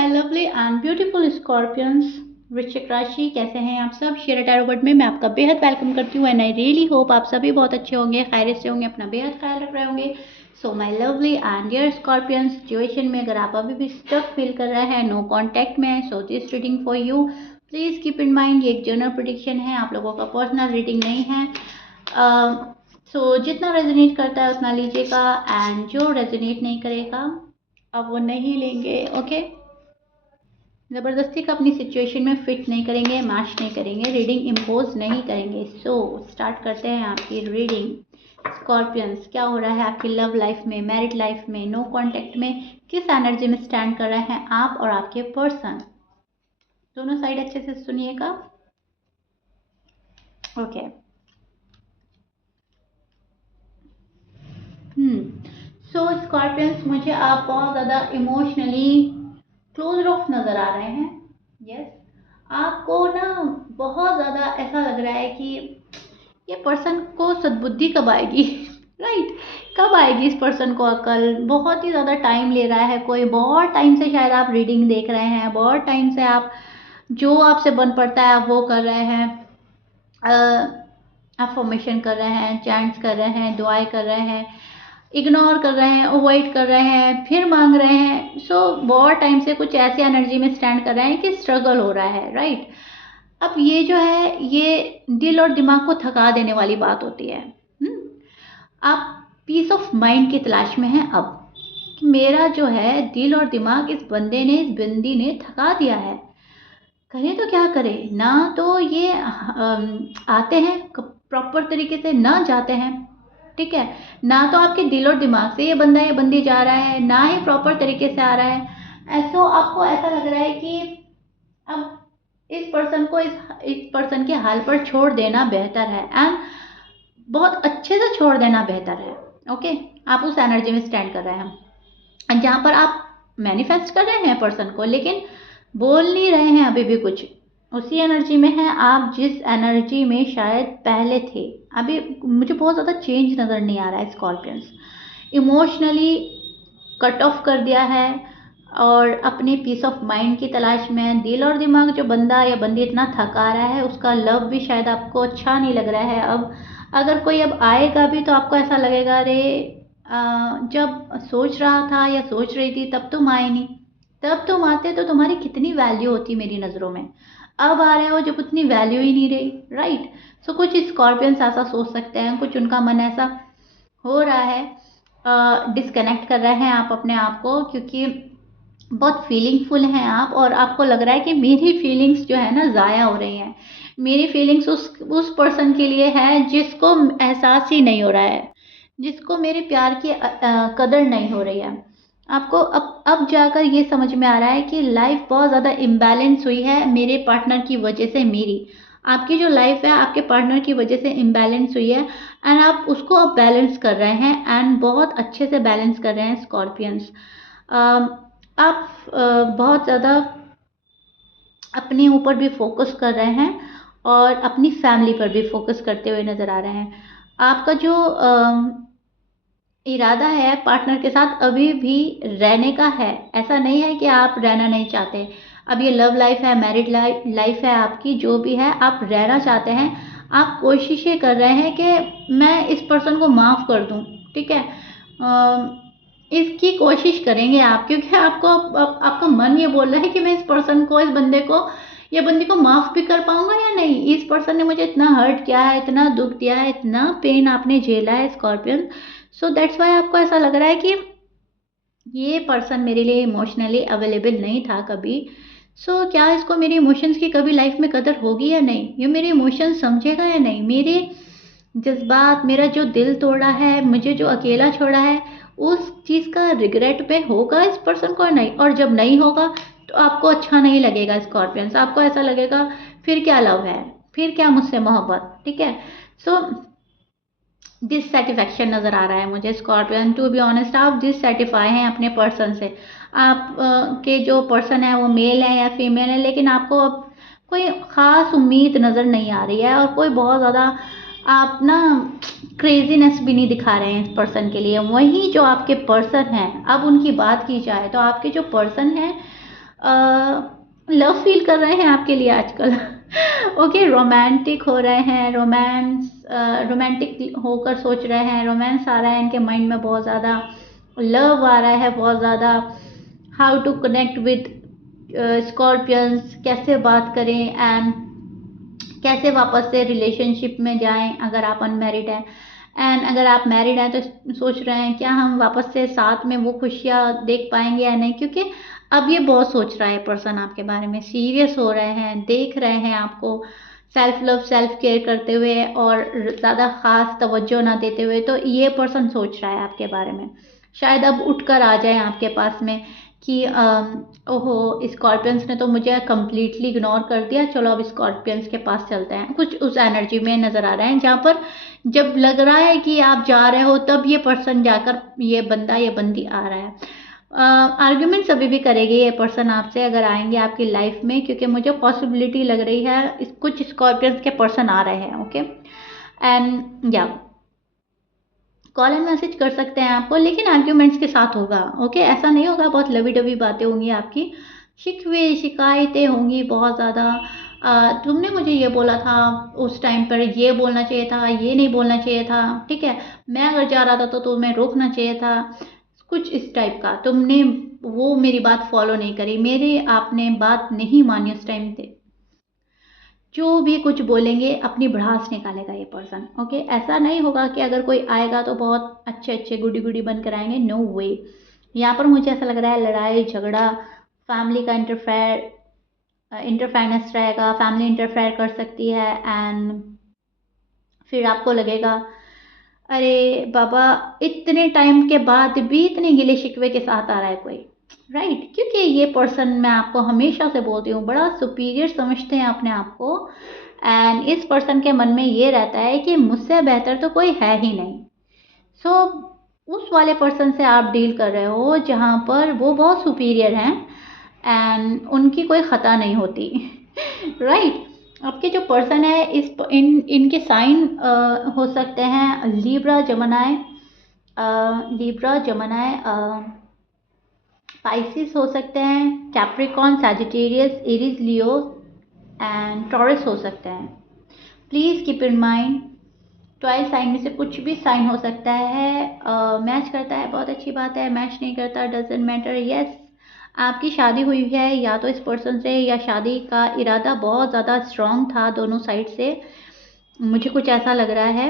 My lovely and beautiful Scorpions, वृश्चिक राशि, कैसे हैं आप सब। शेयर टैरो वर्ड में मैं आपका बेहद वेलकम करती हूँ एंड आई रियली होप आप सभी बहुत अच्छे होंगे, खैरियत से होंगे, अपना बेहद ख्याल रख रहे होंगे। So my lovely and dear Scorpions, situation में अगर आप अभी भी स्टक फील कर रहे हैं, नो कॉन्टैक्ट में, so this reading for you. Please keep in mind ये एक जनरल प्रेडिक्शन है, आप लोगों का पर्सनल रीडिंग नहीं है। सो जितना रेजोनेट करता है उतना लीजिएगा एंड जो रेजोनेट नहीं करेगा अब वो नहीं लेंगे। ओके, ज़बरदस्ती का अपनी सिचुएशन में फिट नहीं करेंगे, मैच नहीं करेंगे, रीडिंग इम्पोज नहीं करेंगे। सो स्टार्ट करते हैं आपकी रीडिंग। स्कॉर्पियंस, क्या हो रहा है आपकी लव लाइफ में, मैरिड लाइफ में, नो कॉन्टैक्ट में, किस एनर्जी में स्टैंड कर रहे हैं आप और आपके पर्सन। दोनों साइड अच्छे से सुनिएगा। ओके, सो स्कॉर्पियंस, मुझे आप बहुत ज़्यादा इमोशनली क्लोज ऑफ नज़र आ रहे हैं। यस, आपको ना बहुत ज़्यादा ऐसा लग रहा है कि ये पर्सन को सद्बुद्धि कब आएगी राइट, कब आएगी इस पर्सन को अकल। बहुत ही ज़्यादा टाइम ले रहा है, कोई बहुत टाइम से शायद आप रीडिंग देख रहे हैं, बहुत टाइम से आप जो आपसे बन पड़ता है आप वो कर रहे हैं, अफर्मेशन कर रहे हैं, चैंट्स कर रहे हैं, दुआएं कर रहे हैं, इग्नोर कर रहे हैं, अवॉइड कर रहे हैं, फिर मांग रहे हैं। सो बहुत टाइम से कुछ ऐसी एनर्जी में स्टैंड कर रहे हैं कि स्ट्रगल हो रहा है राइट। अब ये जो है ये दिल और दिमाग को थका देने वाली बात होती है। आप पीस ऑफ माइंड की तलाश में हैं अब कि मेरा जो है दिल और दिमाग इस बंदे ने, इस बंदी ने थका दिया है, करें तो क्या करें। ना तो ये आते हैं प्रॉपर तरीके से, ना जाते हैं, ठीक है, ना तो आपके दिल और दिमाग से ये बंदा ये बंदी जा रहा है, ना ही प्रॉपर तरीके से आ रहा है। ऐसा आपको ऐसा लग रहा है कि अब इस पर्सन को इस पर्सन के हाल पर छोड़ देना बेहतर है एंड बहुत अच्छे से छोड़ देना बेहतर है। ओके, आप उस एनर्जी में स्टैंड कर रहे हैं जहाँ पर आप मैनिफेस्ट कर रहे हैं पर्सन को, लेकिन बोल नहीं रहे हैं अभी भी कुछ। उसी एनर्जी में है आप जिस एनर्जी में शायद पहले थे। अभी मुझे बहुत ज़्यादा चेंज नज़र नहीं आ रहा है स्कॉर्पियंस। इमोशनली कट ऑफ कर दिया है और अपने पीस ऑफ माइंड की तलाश में। दिल और दिमाग जो बंदा या बंदी इतना थका रहा है, उसका लव भी शायद आपको अच्छा नहीं लग रहा है। अब अगर कोई अब आएगा भी तो आपको ऐसा लगेगा, अरे जब सोच रहा था या सोच रही थी तब तुम आए नहीं, तब तुम आते तो तुम्हारी कितनी वैल्यू होती मेरी नज़रों में। अब आ रहे हो जब उतनी वैल्यू ही नहीं रही राइट। सो कुछ स्कॉर्पियंस ऐसा सोच सकते हैं, कुछ उनका मन ऐसा हो रहा है, डिस्कनेक्ट कर रहे हैं आप अपने आप को, क्योंकि बहुत फीलिंगफुल हैं आप और आपको लग रहा है कि मेरी फीलिंग्स जो है ना ज़ाया हो रही हैं। मेरी फीलिंग्स उस पर्सन के लिए है जिसको एहसास ही नहीं हो रहा है, जिसको मेरे प्यार की कदर नहीं हो रही है। आपको अब जाकर ये समझ में आ रहा है कि लाइफ बहुत ज़्यादा इम्बैलेंस हुई है मेरे पार्टनर की वजह से। मेरी आपकी जो लाइफ है आपके पार्टनर की वजह से इम्बैलेंस हुई है एंड आप उसको अब बैलेंस कर रहे हैं एंड बहुत अच्छे से बैलेंस कर रहे हैं स्कॉर्पियंस। आप बहुत ज़्यादा अपने ऊपर भी फोकस कर रहे हैं और अपनी फैमिली पर भी फोकस करते हुए नज़र आ रहे हैं। आपका जो इरादा है पार्टनर के साथ अभी भी रहने का है, ऐसा नहीं है कि आप रहना नहीं चाहते। अब ये लव लाइफ है, मैरिड लाइफ है आपकी, जो भी है आप रहना चाहते हैं। आप कोशिशें कर रहे हैं कि मैं इस पर्सन को माफ़ कर दूं, ठीक है, इसकी कोशिश करेंगे आप, क्योंकि आपको आपका मन ये बोल रहा है कि मैं इस पर्सन को, इस बंदे को या बंदी को माफ़ भी कर पाऊंगा या नहीं। इस पर्सन ने मुझे इतना हर्ट किया है, इतना दुख दिया है, इतना पेन आपने झेला है स्कॉर्पियन। सो दैट्स वाई आपको ऐसा लग रहा है कि ये पर्सन मेरे लिए इमोशनली अवेलेबल नहीं था कभी। सो क्या इसको मेरे इमोशंस की कभी लाइफ में कदर होगी या नहीं, ये मेरे इमोशंस समझेगा या नहीं, मेरे जज्बात, मेरा जो दिल तोड़ा है, मुझे जो अकेला छोड़ा है, उस चीज़ का रिग्रेट पे होगा इस पर्सन को नहीं। और जब नहीं होगा तो आपको अच्छा नहीं लगेगा स्कॉर्पियंस, आपको ऐसा लगेगा फिर क्या लव है, फिर क्या मुझसे मोहब्बत, ठीक है। सो डिससेटिस्फैक्शन नज़र आ रहा है मुझे स्कॉर्पियन। टू बी ऑनेस्ट, आप डिससेटिस्फाई हैं अपने पर्सन से। आप के जो पर्सन है वो मेल है या फीमेल है, लेकिन आपको अब कोई ख़ास उम्मीद नज़र नहीं आ रही है और कोई बहुत ज़्यादा आप ना क्रेजीनेस भी नहीं दिखा रहे हैं इस पर्सन के लिए। वही जो आपके पर्सन हैं, अब उनकी बात की जाए तो आपके जो पर्सन हैं लव फील कर रहे हैं आपके लिए आजकल। ओके, रोमांटिक हो रहे हैं, रोमांटिक होकर सोच रहे हैं, रोमांस आ रहा है इनके माइंड में बहुत ज़्यादा, लव आ रहा है बहुत ज़्यादा। How to connect with Scorpions, कैसे बात करें एंड कैसे वापस से रिलेशनशिप में जाएं अगर आप अनमैरिड हैं, एंड अगर आप मैरिड हैं तो सोच रहे हैं क्या हम वापस से साथ में वो खुशियाँ देख पाएंगे या नहीं, क्योंकि अब ये बहुत सोच रहा है पर्सन आपके बारे में, सीरियस हो रहे हैं, देख रहे हैं आपको सेल्फ लव सेल्फ केयर करते हुए और ज़्यादा ख़ास तवज्जो ना देते हुए। तो ये पर्सन सोच रहा है आपके बारे में, शायद अब उठकर आ जाए आपके पास में कि ओहो, स्कॉर्पियंस ने तो मुझे कम्प्लीटली इग्नोर कर दिया, चलो अब स्कॉर्पियंस के पास चलते हैं। कुछ उस एनर्जी में नज़र आ रहे हैं जहाँ पर जब लग रहा है कि आप जा रहे हो तब ये पर्सन जाकर, ये बंदा ये बंदी आ रहा है। आर्ग्यूमेंट्स अभी भी करेगी ये पर्सन आपसे अगर आएंगे आपकी लाइफ में, क्योंकि मुझे पॉसिबिलिटी लग रही है कुछ स्कॉर्पियंस के पर्सन आ रहे हैं। ओके, एंड या कॉल एंड मैसेज कर सकते हैं आपको, लेकिन आर्ग्यूमेंट्स के साथ होगा। ओके, ऐसा नहीं होगा बहुत लवी डवी बातें होंगी आपकी, शिकवे शिकायतें होंगी बहुत ज़्यादा। तुमने मुझे ये बोला था उस टाइम पर, ये बोलना चाहिए था, ये नहीं बोलना चाहिए था, ठीक है, मैं अगर जा रहा था तो तुम्हें रोकना चाहिए था, कुछ इस टाइप का। तुमने वो मेरी बात फॉलो नहीं करी, मेरे आपने बात नहीं मानी उस टाइम पे। जो भी कुछ बोलेंगे अपनी भड़ास निकालेगा ये पर्सन। ओके, ऐसा नहीं होगा कि अगर कोई आएगा तो बहुत अच्छे अच्छे गुडी गुडी बन कर आएंगे, नो वे। यहाँ पर मुझे ऐसा लग रहा है लड़ाई झगड़ा, फैमिली का इंटरफेरेंस रहेगा, फैमिली इंटरफेयर कर सकती है, एंड फिर आपको लगेगा अरे बाबा, इतने टाइम के बाद भी इतने गिले शिकवे के साथ आ रहा है कोई, राइट? क्योंकि ये पर्सन, मैं आपको हमेशा से बोलती हूँ, बड़ा सुपीरियर समझते हैं अपने आप को, एंड इस पर्सन के मन में ये रहता है कि मुझसे बेहतर तो कोई है ही नहीं। सो उस वाले पर्सन से आप डील कर रहे हो जहाँ पर वो बहुत सुपीरियर हैं एंड उनकी कोई ख़ता नहीं होती। राइट? आपके जो पर्सन है इनके साइन हो सकते हैं लिब्रा, जमनाय, पाइसिस हो सकते हैं, Capricorn, Sagittarius, Aries, Leo and Taurus हो सकते हैं। Please keep in mind 12 sign में से कुछ भी साइन हो सकता है। मैच करता है बहुत अच्छी बात है, मैच नहीं करता डजेंट मैटर। यस, आपकी शादी हुई है या तो इस पर्सन से, या शादी का इरादा बहुत ज़्यादा स्ट्रॉन्ग था दोनों साइड से, मुझे कुछ ऐसा लग रहा है,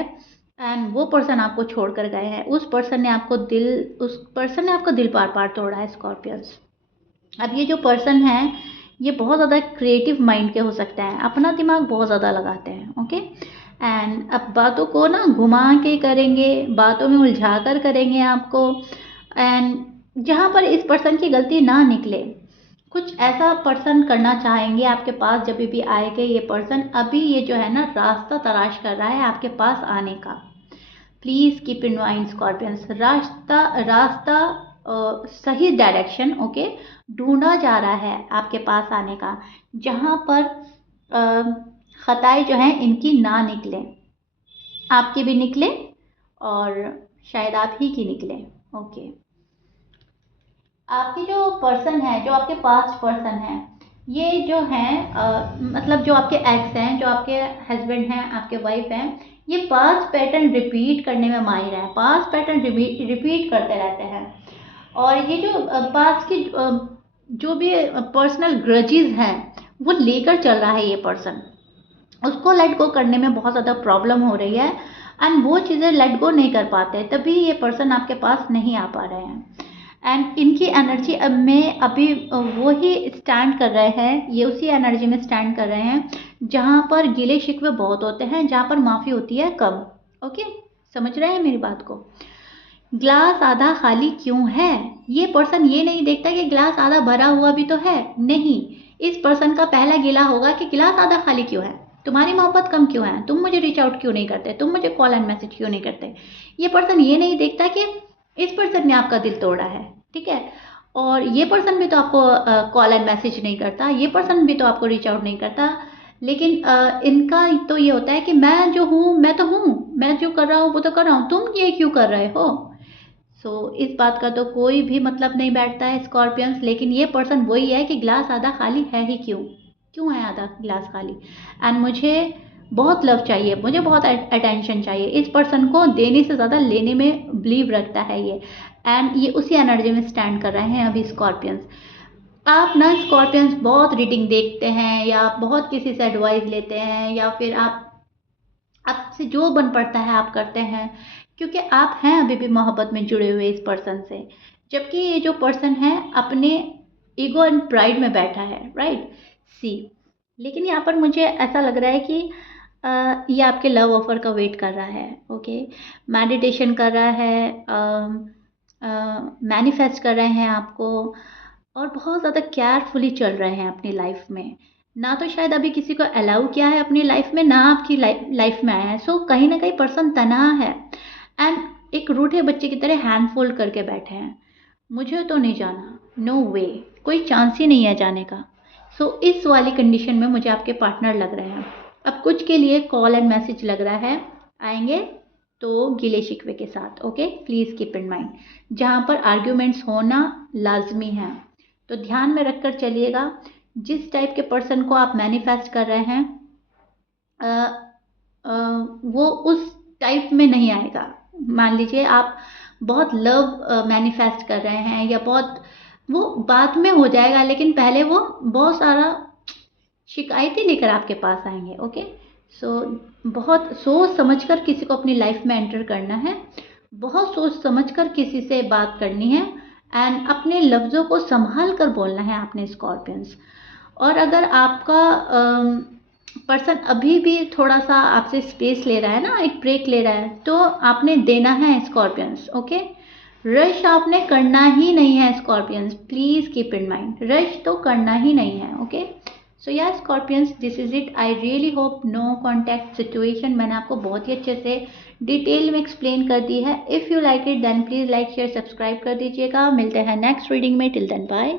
एंड वो पर्सन आपको छोड़ कर गए हैं। उस पर्सन ने आपका दिल पार पार तोड़ा है स्कॉर्पियंस। अब ये जो पर्सन है ये बहुत ज़्यादा क्रिएटिव माइंड के हो सकते हैं, अपना दिमाग बहुत ज़्यादा लगाते हैं। ओके, एंड अब बातों को ना घुमा के करेंगे, बातों में उलझा कर करेंगे आपको, एंड जहाँ पर इस पर्सन की गलती ना निकले, कुछ ऐसा पर्सन करना चाहेंगे आपके पास जब भी आएगा ये पर्सन। अभी ये जो है ना रास्ता तलाश कर रहा है आपके पास आने का। Please keep in mind Scorpions, रास्ता सही डायरेक्शन, ओके, ढूंढा जा रहा है आपके पास आने का, जहाँ पर खताएं जो हैं इनकी ना निकले, आपकी भी निकले और शायद आप ही की निकले। ओके, आपके जो पर्सन है, जो आपके पास्ट पर्सन है, ये जो हैं मतलब जो आपके एक्स हैं, जो आपके हस्बैंड हैं, आपके वाइफ हैं, ये पास्ट पैटर्न रिपीट करने में माहिर है, पास्ट पैटर्न रिपीट करते रहते हैं। और ये जो पास्ट की जो भी पर्सनल ग्रजेस हैं वो लेकर चल रहा है ये पर्सन, उसको लेट गो करने में बहुत ज़्यादा प्रॉब्लम हो रही है, एंड वो चीज़ें लेट गो नहीं कर पाते, तभी ये पर्सन आपके पास नहीं आ पा रहे हैं। एंड इनकी एनर्जी में अभी वो ही स्टैंड कर रहे हैं, ये उसी एनर्जी में स्टैंड कर रहे हैं जहाँ पर गिले शिकवे बहुत होते हैं, जहाँ पर माफ़ी होती है कम। ओके, समझ रहे हैं मेरी बात को? ग्लास आधा खाली क्यों है? ये पर्सन ये नहीं देखता कि ग्लास आधा भरा हुआ भी तो है, नहीं। इस पर्सन का पहला गिला होगा कि गिलास आधा खाली क्यों है, तुम्हारी मोहब्बत कम क्यों है, तुम मुझे रीच आउट क्यों नहीं करते, तुम मुझे कॉल एंड मैसेज क्यों नहीं करते। ये पर्सन ये नहीं देखता कि इस पर्सन ने आपका दिल तोड़ा है, ठीक है, और ये पर्सन भी तो आपको कॉल एंड मैसेज नहीं करता, ये पर्सन भी तो आपको रीच आउट नहीं करता, लेकिन इनका तो ये होता है कि मैं जो हूँ मैं तो हूँ, मैं जो कर रहा हूँ वो तो कर रहा हूँ, तुम ये क्यों कर रहे हो। इस बात का तो कोई भी मतलब नहीं बैठता है स्कॉर्पियंस, लेकिन ये पर्सन वही है कि ग्लास आधा खाली है ही क्यों, क्यों है आधा ग्लास खाली। एंड मुझे बहुत लव चाहिए, मुझे बहुत अटेंशन चाहिए। इस पर्सन को देने से ज़्यादा लेने में बिलीव रखता है ये, एंड ये उसी एनर्जी में स्टैंड कर रहे हैं अभी स्कॉर्पियंस। आप ना स्कॉर्पियंस बहुत रीडिंग देखते हैं, या बहुत किसी से एडवाइस लेते हैं, या फिर आपसे जो बन पड़ता है आप करते हैं, क्योंकि आप हैं अभी भी मोहब्बत में जुड़े हुए इस पर्सन से। जबकि ये जो पर्सन है अपने ईगो एंड प्राइड में बैठा है, राइट। सी, लेकिन यहाँ पर मुझे ऐसा लग रहा है कि ये आपके लव ऑफर का वेट कर रहा है, ओके। मेडिटेशन कर रहा है, मैनिफेस्ट कर रहे हैं आपको, और बहुत ज़्यादा केयरफुली चल रहे हैं अपनी लाइफ में। ना तो शायद अभी किसी को अलाउ किया है अपनी लाइफ में, ना आपकी लाइफ में आया है। कहीं ना कहीं पर्सन तनहा है, एंड एक रूठे बच्चे की तरह हैंड फोल्ड करके बैठे हैं। मुझे तो नहीं जाना, नो वे, कोई चांस ही नहीं है जाने का। इस वाली कंडीशन में मुझे आपके पार्टनर लग रहे हैं। अब कुछ के लिए कॉल एंड मैसेज लग रहा है आएंगे, तो गिले शिकवे के साथ, okay. Please keep in mind, जहाँ पर आर्ग्यूमेंट्स होना लाजमी है, तो ध्यान में रखकर चलिएगा। जिस टाइप के पर्सन को आप मैनिफेस्ट कर रहे हैं वो उस टाइप में नहीं आएगा। मान लीजिए आप बहुत लव मैनिफेस्ट कर रहे हैं, या बहुत, वो बाद में हो जाएगा, लेकिन पहले वो बहुत सारा शिकायतें लेकर आपके पास आएंगे, ओके। बहुत सोच समझकर किसी को अपनी लाइफ में एंटर करना है, बहुत सोच समझकर किसी से बात करनी है, एंड अपने लफ्ज़ों को संभाल कर बोलना है आपने स्कॉर्पियंस। और अगर आपका पर्सन अभी भी थोड़ा सा आपसे स्पेस ले रहा है ना, एक ब्रेक ले रहा है, तो आपने देना है स्कॉर्पियंस, ओके। रश आपने करना ही नहीं है Scorpions, please keep in mind, rush तो करना ही नहीं है, ओके। या Scorpions, this is it. I really hope no contact situation मैंने आपको बहुत ही अच्छे से डिटेल में एक्सप्लेन कर दी है। If you like it then please like share subscribe कर दीजिएगा। मिलते हैं नेक्स्ट रीडिंग में, टिल देन बाय।